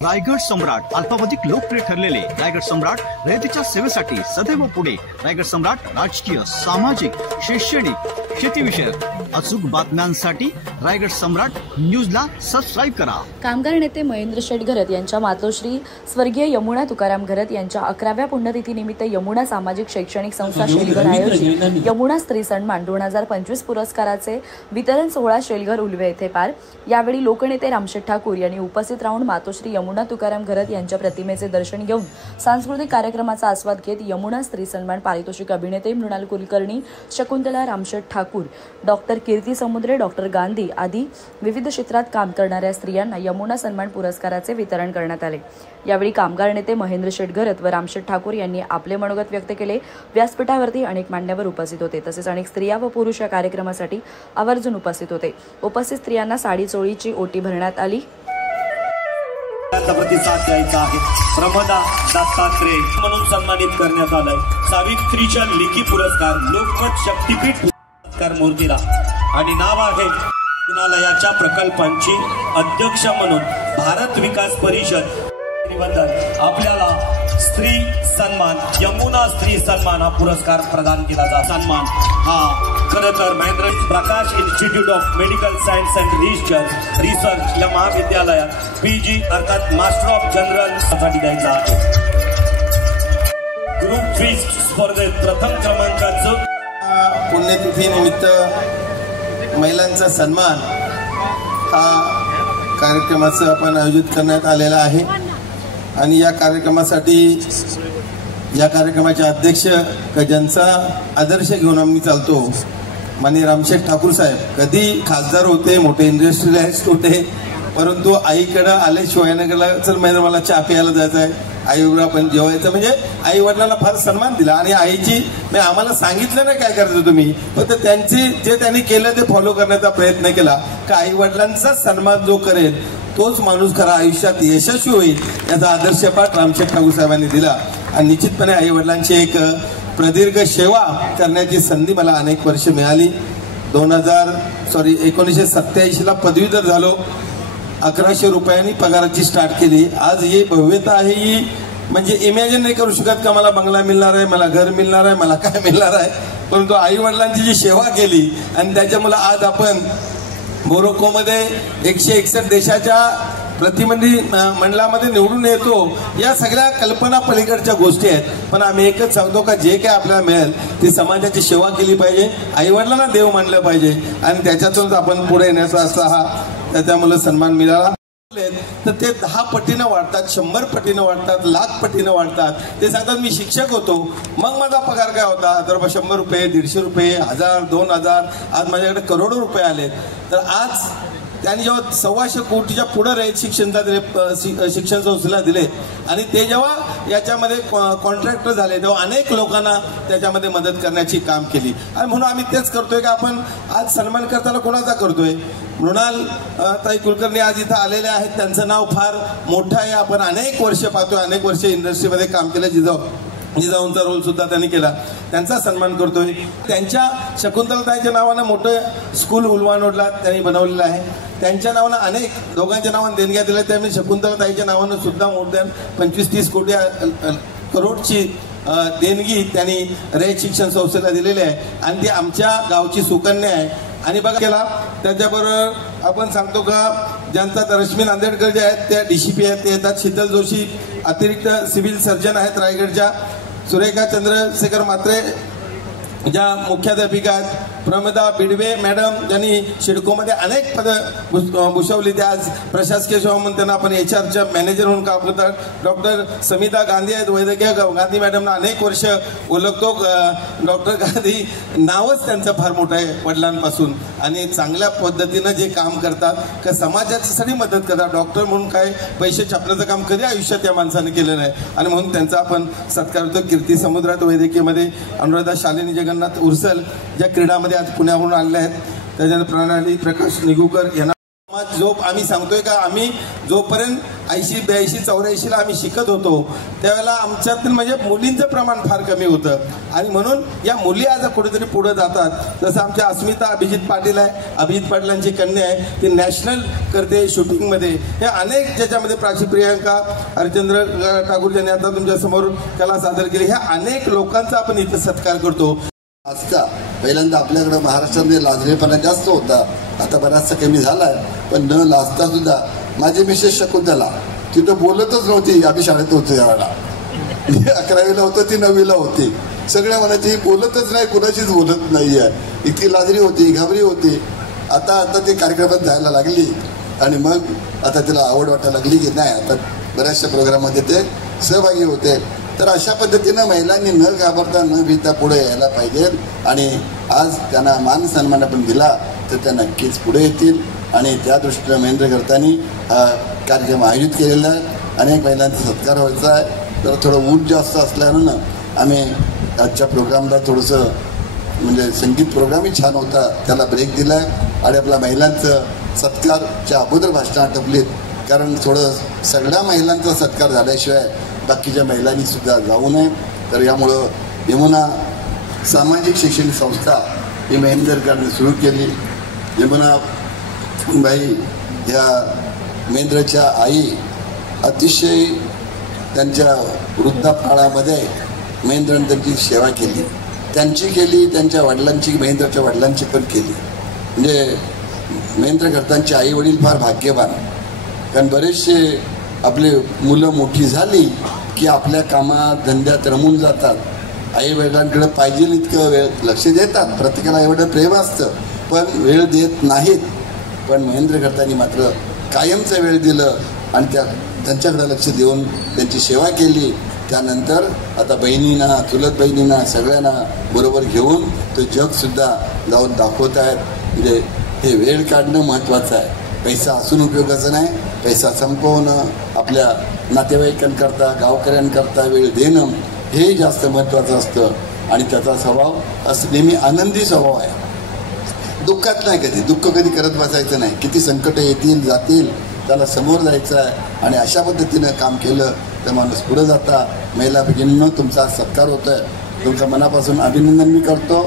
रायगड सम्राट अल्पावधीत लोकप्रिय ठरलेले रायगड सम्राट रयतेच्या सेवेसाठी सदैव पुढे। रायगड सम्राट राजकीय, सामाजिक, शैक्षणिक, शेतीविषयक अचूक बातम्यांसाठी रायगड सम्राट न्यूजला सबस्क्राइब करा। कामगार नेते महेंद्र शेठ घरत यांच्या मातोश्री स्वर्गीय यमुना तुकाराम घरत यांच्या 11व्या पुण्यतिथीनिमित्त यमुना सामाजिक शैक्षणिक संस्था शेलघर आयोजित यमुना स्त्री सन्मान 2025 पुरस्काराचे वितरण सोहळा शेलघर उलवे येथे पार। यावेळी लोकनेते रामशेठ ठाकूर यांनी उपस्थित राहून मातोश्री यमुना तुकाराम घरत यांच्या प्रतिमेचे दर्शन घेऊन सांस्कृतिक कार्यक्रमाचा आस्वाद घेत यमुना स्त्री सन्मान पारितोषिक अभिनेते मृणाल कुलकर्णी, शकुंतला रामशेठ ठाकूर, डॉक्टर कीर्ती समुद्रे, डॉक्टर गांधी आदी विविध क्षेत्रात काम करणाऱ्या स्त्रियांना यमुना सन्मान पुरस्काराचे वितरण करण्यात आले। यावेळी कामगार नेते महेंद्र शेठ घरत व रामशेठ ठाकूर यांनी आपले मनोगत व्यक्त केले। व्यासपीठावरती अनेक मान्यवर उपस्थित होते, तसेच अनेक स्त्रिया व पुरुष या कार्यक्रमासाठी आवर्जून उपस्थित होते। उपस्थित स्त्रियांना साडी चोळीची ओटी भरण्यात आली। प्रतिसाद द्यायचा आहे। प्रमदा दत्तात्रय म्हणून सन्मानित करण्यात आलाय। सावित्रीच्या लेखी पुरस्कार, लोकमत शक्तीपीठ पुरस्कार मूर्तीला आणि नाव आहे रुग्णालयाच्या प्रकल्पांची अध्यक्ष म्हणून भारत विकास परिषद आपल्याला स्त्री सन्मान, यमुना स्त्री सन्मान हा पुरस्कार प्रदान केला जातो। सन्मान हा खरं तर Mahendra Prakash institute of medical science and research या महाविद्यालयात पीजी अर्थात मास्टर ऑफ जनरल साठी द्यायचा आहे। ग्रुप फिस्ट स्पर्धेत प्रथम क्रमांकाचं पुण्यतिथी निमित्त महिलांचा सन्मान हा कार्यक्रमाचं आपण आयोजित करण्यात आलेला आहे आणि या कार्यक्रमासाठी या कार्यक्रमाचे अध्यक्ष ज्यांचा आदर्श घेऊन आम्ही चालतो माननीय रामशेठ ठाकूर साहेब, कधी खासदार होते, मोठे इंडस्ट्रियलिस्ट होते, परंतु आईकडे आल्याशिवाय नगरला चल महिना मला चहा प्यायला जायचं आहे, आईवर आपण जेवायचं, म्हणजे आई वडिलांना फार सन्मान दिला आणि आईची मी आम्हाला सांगितलं नाही काय करायचं तुम्ही, फक्त त्यांची जे त्यांनी केलं ते फॉलो करण्याचा प्रयत्न केला की आई वडिलांचा सन्मान जो करेल तोच माणूस खरा आयुष्यात यशस्वी होईल याचा आदर्श पाठ रामशेठ ठाकूर साहेबांनी दिला आणि निश्चितपणे आई वडिलांची एक प्रदीर्घ सेवा करण्याची संधी मला अनेक वर्ष मिळाली। 1987 ला पदवीधर झालो, 1100 रुपयांनी पगाराची स्टार्ट केली। आज ही भव्यता आहे, ही म्हणजे इमॅजिन नाही करू शकत का मला बंगला मिळणार आहे, मला घर मिळणार आहे, मला काय मिळणार आहे, परंतु आई वडिलांची जी सेवा केली आणि त्याच्यामुळे आज आपण मोरोक्कोमध्ये 161 देशाच्या प्रतिनिधी मंडळामध्ये निवडून येतो। या सगळ्या कल्पना पलीकडच्या गोष्टी आहेत, पण आम्ही एकच सांगतो का जे काय आपल्याला मिळेल ती समाजाची सेवा केली पाहिजे, आई वडिलांना देव मानलं पाहिजे आणि त्याच्यातूनच आपण पुढे येण्याचा असा हा त्याच्यामुळे सन्मान मिळाला। तर ते 10 पटीनं वाढतात, 100 पटीनं वाढतात, 1,00,000 पटीनं वाढतात। ते सांगतात मी शिक्षक होतो, मग माझा पगार काय होता, तर 100 रुपये, 150 रुपये, 1000, 2000, आज माझ्याकडे करोडो रुपये आले। तर आज त्यांनी जेव्हा 125 कोटीच्या पुढे रयत शिक्षण संस्थेला दिले आणि ते जेव्हा याच्यामध्ये कॉन्ट्रॅक्टर झाले तेव्हा अनेक लोकांना त्याच्यामध्ये मदत करण्याची काम केली आणि म्हणून आम्ही तेच करतोय की आपण आज सन्मान करताना कोणाचा करतोय, मृणाल ताई कुलकर्णी आज इथं आलेले आहेत, त्यांचं नाव फार मोठं आहे, आपण अनेक वर्ष पाहतोय, अनेक वर्ष इंडस्ट्रीमध्ये काम केलं, जिजाऊंचा रोल सुद्धा त्यांनी केला, त्यांचा सन्मान करतोय। त्यांच्या शकुंतलताईच्या नावानं मोठं स्कूल उलवानोडला त्यांनी बनवलेलं आहे, त्यांच्या नावानं अनेक दोघांच्या नावानं देणग्या दिल्या, त्यामुळे शकुंतलताईच्या नावानं सुद्धा मोर दॅन 25-30 करोडची देणगी त्यांनी रयत शिक्षण संस्थेला दिलेली आहे आणि ती आमच्या गावची सुकन्या आहे। आणि बघा केला त्याच्याबरोबर आपण सांगतो का ज्यांचा रश्मी नांदेडकर जे आहेत त्या DCP आहेत, ते येतात, शीतल जोशी अतिरिक्त सिव्हिल सर्जन आहेत रायगडच्या, सुरेखा चंद्रशेखर म्हात्रे ज्या मुख्याध्यापिका आहेत, प्रमदा बिडवे मॅडम ज्यांनी सिडकोमध्ये अनेक पदं भूषवली, त्या आज प्रशासकीय सेवा म्हणून त्यांना आपण HR मॅनेजर म्हणून काम करतात, डॉक्टर समिता गांधी आहेत, वैद्यकीय गांधी मॅडमना अनेक वर्ष ओळखतो, डॉक्टर गांधी नावच त्यांचं फार मोठं आहे वडिलांपासून आणि चांगल्या पद्धतीनं जे काम करतात का समाजासाठी मदत करतात, डॉक्टर म्हणून काय पैसे छापण्याचं काम कधी आयुष्यात या माणसाने केलं नाही आणि म्हणून त्यांचा आपण सत्कार करतो। कीर्ती समुद्रात वैद्यकीयमध्ये अनुराधा शालिनी जगन्नाथ उर्सल ज्या क्रीडामध्ये आज पुण्याहून आलेले आहेत, त्याच्यानंतर प्रणाली प्रकाश निगुकर यांना जो आम्ही सांगतोय का आम्ही जोपर्यंत 80, 82, 84ला आम्ही शिकत होतो त्यावेळेला आमच्यातील म्हणजे मुलींचं प्रमाण फार कमी होतं आणि म्हणून या मुली आज कुठेतरी पुढे जातात. जसं आमच्या अस्मिता अभिजित पाटील आहे, अभिजित पाटलांची कन्या आहे, ती नॅशनल करते शूटिंगमध्ये. हे अनेक ज्याच्यामध्ये प्राची प्रियंका हरिचंद्र ठाकूर ज्यांनी आता तुमच्या समोर कला सादर केली, ह्या अनेक लोकांचा आपण इथं सत्कार करतो. आजचा पहिल्यांदा आपल्याकडे महाराष्ट्रामध्ये लाजरेपणा जास्त होता, आता बराचसा कमी झालाय. पण न लाजता सुद्धा माझी मिसेस शकुंतला तिथं बोलतच नव्हती. आम्ही शाळेत होतो यावेळेला, 11वीला होतो, ती 9वीला होती. सगळ्या म्हणायची बोलतच नाही, कुणाशीच बोलत नाही आहे, इतकी लाजरी होती, घाबरी होती. आता ते कार्यक्रमात जायला लागली आणि मग आता तिला आवड वाटायला लागली की नाही, आता बऱ्याचशा प्रोग्राममध्ये ते सहभागी होते. तर अशा पद्धतीनं महिलांनी न घाबरता न भीता पुढे यायला पाहिजे आणि आज त्यांना मान सन्मान आपण दिला तर त्या नक्कीच पुढे येतील. आणि त्या दृष्टीनं महेंद्र करतानी हा कार्यक्रम आयोजित केलेला आहे. अनेक महिलांचा सत्कार व्हायचा आहे. तर थोडं ऊन जास्त असल्यानं आम्ही आजच्या प्रोग्रामला थोडंसं म्हणजे संगीत प्रोग्रामही छान होता, त्याला ब्रेक दिला आहे. आणि आपल्या महिलांचं सत्कारच्या अगोदर भाषणं आटपलीत, कारण थोडं सगळ्या महिलांचा सत्कार झाल्याशिवाय बाकीच्या महिलांनी सुद्धा जाऊ नये. तर यामुळं यमुना सामाजिक शिक्षण संस्था ही महेंद्रकरांनी सुरू केली. यमुना बाई या महेंद्रच्या आई अतिशय त्यांच्या वृद्धापकाळामध्ये महेंद्रने त्यांची सेवा केली, त्यांची केली, त्यांच्या वडिलांची, महेंद्रच्या वडिलांची पण केली. म्हणजे महेंद्र करतांचे आई वडील फार भाग्यवान, कारण बरेचसे आपले मुलं मोठी झाली की आपल्या कामात धंद्यात रमून जातात. आई वडिलांकडे पाहिजे इतकं वेळ लक्ष देतात, प्रत्येकाला एवढं प्रेम असतं पण वेळ देत नाहीत. पण महेंद्र करतांनी मात्र कायमचा वेळ दिलं आणि त्यांच्याकडे लक्ष देऊन त्यांची सेवा केली. त्यानंतर आता बहिणींना, चुलत बहिणींना सगळ्यांना बरोबर घेऊन तो जगसुद्धा जाऊन दाखवत आहेत. म्हणजे हे वेळ काढणं महत्त्वाचं आहे. पैसा असून उपयोगाचं नाही, पैसा संपवणं, आपल्या नातेवाईकांकरता, गावकऱ्यांकरता वेळ देणं हे जास्त महत्त्वाचं असतं. आणि त्याचा स्वभाव असं नेहमी आनंदी स्वभाव आहे, दुःखात नाही, कधी दुःख कधी करत बसायचं नाही. किती संकट येतील जातील त्याला समोर जायचं आहे आणि अशा पद्धतीनं काम केलं तर माणूस पुढे जाता. महिला भगिनींनो तुमचा सत्कार होतोय, तुमचं मनापासून अभिनंदन मी करतो.